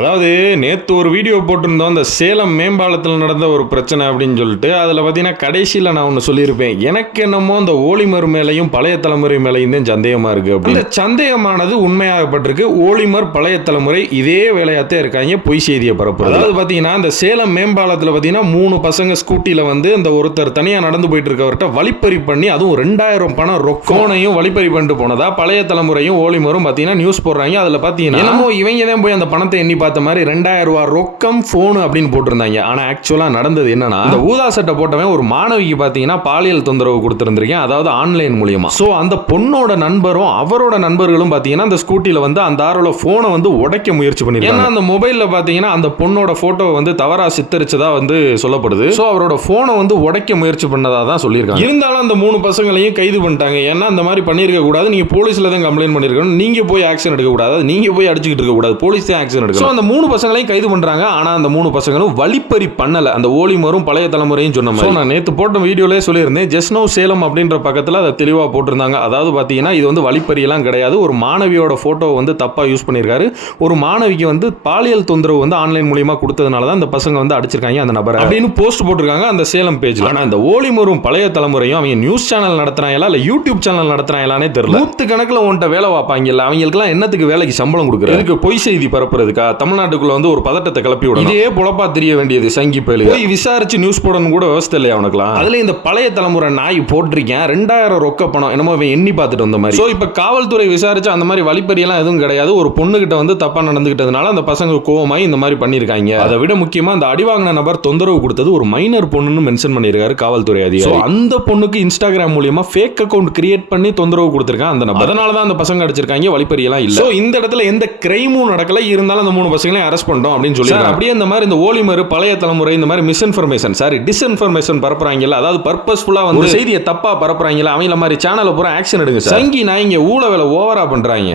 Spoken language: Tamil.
அதாவது நேற்று ஒரு வீடியோ போட்டிருந்தோம் அந்த சேலம் மேம்பாலத்தில் நடந்த ஒரு பிரச்சனை அப்படின்னு சொல்லிட்டு அதில் பார்த்தீங்கன்னா கடைசியில் நான் ஒன்று சொல்லியிருப்பேன். எனக்கு என்னமோ அந்த ஓலிமர் மேலையும் பழைய தலைமுறை மேலையும் தான் சந்தேகமாக இருக்குது அப்படின்னு. இந்த சந்தேகமானது உண்மையாகப்பட்டிருக்கு. ஓலிமர் பழைய தலைமுறை இதே வேலையாத்தே இருக்காங்க பொய் செய்தியை பரப்புறது. அதாவது பார்த்தீங்கன்னா இந்த சேலம் மேம்பாலத்தில் பார்த்தீங்கன்னா 3 பசங்க ஸ்கூட்டியில் வந்து இந்த ஒருத்தர் தனியாக நடந்து போயிட்டு இருக்கவர்கிட்ட வழிப்பறி பண்ணி அதுவும் 2000 பணம் ரொக்கோனையும் வழிப்பறி பண்ணிட்டு போனதா பழைய தலைமுறையும் ஓலிமரும் பார்த்தீங்கன்னா நியூஸ் போடுறாங்க. அதில் பார்த்தீங்கன்னா என்னமோ இவங்க தான் போய் அந்த பணத்தை எண்ணி பார்த்த மாதிரி 2000 ரூபாய் ரொக்கம் போன் அப்படின்னு போட்டிருந்தாங்க. ஆனா ஆக்சுவலா நடந்தது என்னன்னா அந்த ஊதா சட்டை போட்டவன் ஒரு மாணவிக்கு பாத்தீங்கன்னா பாலியல் தொந்தரவு கொடுத்திருந்திருக்கேன், அதாவது ஆன்லைன் மூலியமா. சோ அந்த பொண்ணோட நண்பரும் அவரோட நண்பர்களும் பாத்தீங்கன்னா அந்த ஸ்கூட்டில வந்து அந்த ஆரோட போனை வந்து உடைக்க முயற்சி பண்ணிருக்காங்க. ஏன்னா அந்த மொபைல்ல பாத்தீங்கன்னா அந்த பொண்ணோட போட்டோவை வந்து தவறா சித்தரிச்சதா வந்து சொல்லப்படுது. சோ அவரோட போனை வந்து உடைக்க முயற்சி பண்ணதா தான் சொல்லியிருக்காங்க. இருந்தாலும் அந்த 3 பசங்களையும் கைது பண்ணிட்டாங்க. ஏன்னா அந்த மாதிரி பண்ணிருக்க கூடாது, நீங்க போலீஸ்ல தான் கம்ப்ளைண்ட் பண்ணிருக்கணும், நீங்க போய் ஆக்ஷன் எடுக்க கூடாது, நீங்க போய் அடிச்சுக்கிட்டு இருக்க கூடாது, போலீஸ் தான் ஆக்ஷன் எடுக்கணும். அந்த 3 பசங்களையும் கைது பண்றாங்க. ஆனா அந்த 3 பசங்களும் வழிப்பறி பண்ணல, அந்த ஓலிமரும் பழைய தலைமுறையும் சொன்ன மாதிரி. நான் நேத்து போட்ட வீடியோலயே சொல்லியிருந்தேன், ஜஸ்ட் நவ் சேலம் அப்படின்ற பக்கத்துல அதை தெளிவா போட்டிருந்தாங்க. அதாவது பாத்தீங்கன்னா இது வந்து வழிப்பறி எல்லாம் கிடையாது, ஒரு மாணவியோட போட்டோவை வந்து தப்பா யூஸ் பண்ணிருக்காரு. ஒரு மாணவிக்கு வந்து பாலியல் தொந்தரவு வந்து ஆன்லைன் மூலியமா கொடுத்ததுனால தான் அந்த பசங்க வந்து அடிச்சிருக்காங்க அந்த நபர் அப்படின்னு போஸ்ட் போட்டிருக்காங்க அந்த சேலம் பேஜ்ல. ஆனா அந்த ஓலிமரும் பழைய தலைமுறையும் அவங்க நியூஸ் சேனல் நடத்துறாங்களா இல்ல யூடியூப் சேனல் நடத்துறாங்களானே தெரியல. 100 கணக்குல உன்ட்ட வேலை பார்ப்பாங்கல்ல, அவங்களுக்குலாம் என்னத்துக்கு வேலைக்கு சம்பளம் கொடுக்குறது? இதுக்கு பொய் செய்தி பரப்புறதுக்கா தமிழ்நாட்டுக்குள்ள வந்து ஒரு பதட்டத்தை கிளப்பி விடும். இதே பொழப்பா தெரிய வேண்டியது சங்கி பேலு போய் விசாரிச்சு நியூஸ் போடணும் கூட விவசாய இல்லையா அவனுக்குலாம். அதுல இந்த பழைய தலைமுறை நாய் போட்டிருக்கேன் 2000 ரொக்க பணம் என்னமோ எண்ணி பார்த்துட்டு வந்த மாதிரி. சோ இப்ப காவல்துறை விசாரிச்சு அந்த மாதிரி வழிப்பறி எல்லாம் எதுவும் கிடையாது. ஒரு பொண்ணு கிட்ட வந்து தப்பா நடந்துகிட்டதுனால அந்த பசங்க கோவமாய் இந்த மாதிரி பண்ணிருக்காங்க. அதை விட முக்கியமா அந்த அடிவாங்கின நபர் தொந்தரவு கொடுத்தது ஒரு மைனர் பொண்ணுன்னு மென்ஷன் பண்ணிருக்காரு காவல்துறை அதிகாரி. அந்த பொண்ணுக்கு இன்ஸ்டாகிராம் மூலியமா ஃபேக் அக்கவுண்ட் கிரியேட் பண்ணி தொந்தரவு கொடுத்திருக்கான் அந்த நபர். அதனாலதான் அந்த பசங்க அடிச்சிருக்காங்க, வழிப்பறி எல்லாம் இல்ல. இந்த இடத்துல எந்த கிரைமும் நடக்கல, இருந்தாலும் அந்த 3 பசங்களையும் அரெஸ்ட் பண்ணிட்டோம் அப்படின்னு சொல்லி அப்படியே இந்த மாதிரி இந்த ஓலிமர் பழைய தலைமுறை இந்த மாதிரி மிஸ்இன்ஃபர்மேஷன் டிஸ்இன்ஃபர்மேஷன் பரப்புறாங்கல்ல, அதாவது பர்பஸ்ஃபுல்லா வந்து ஒரு செய்தியை தப்பா பரப்புறாங்கல்ல, அவங்க மாதிரி சேனலை பூரா ஆக்ஷன் எடுங்க. சங்கி நான் இங்க ஊழ வேலை ஓவரா பண்றாங்க.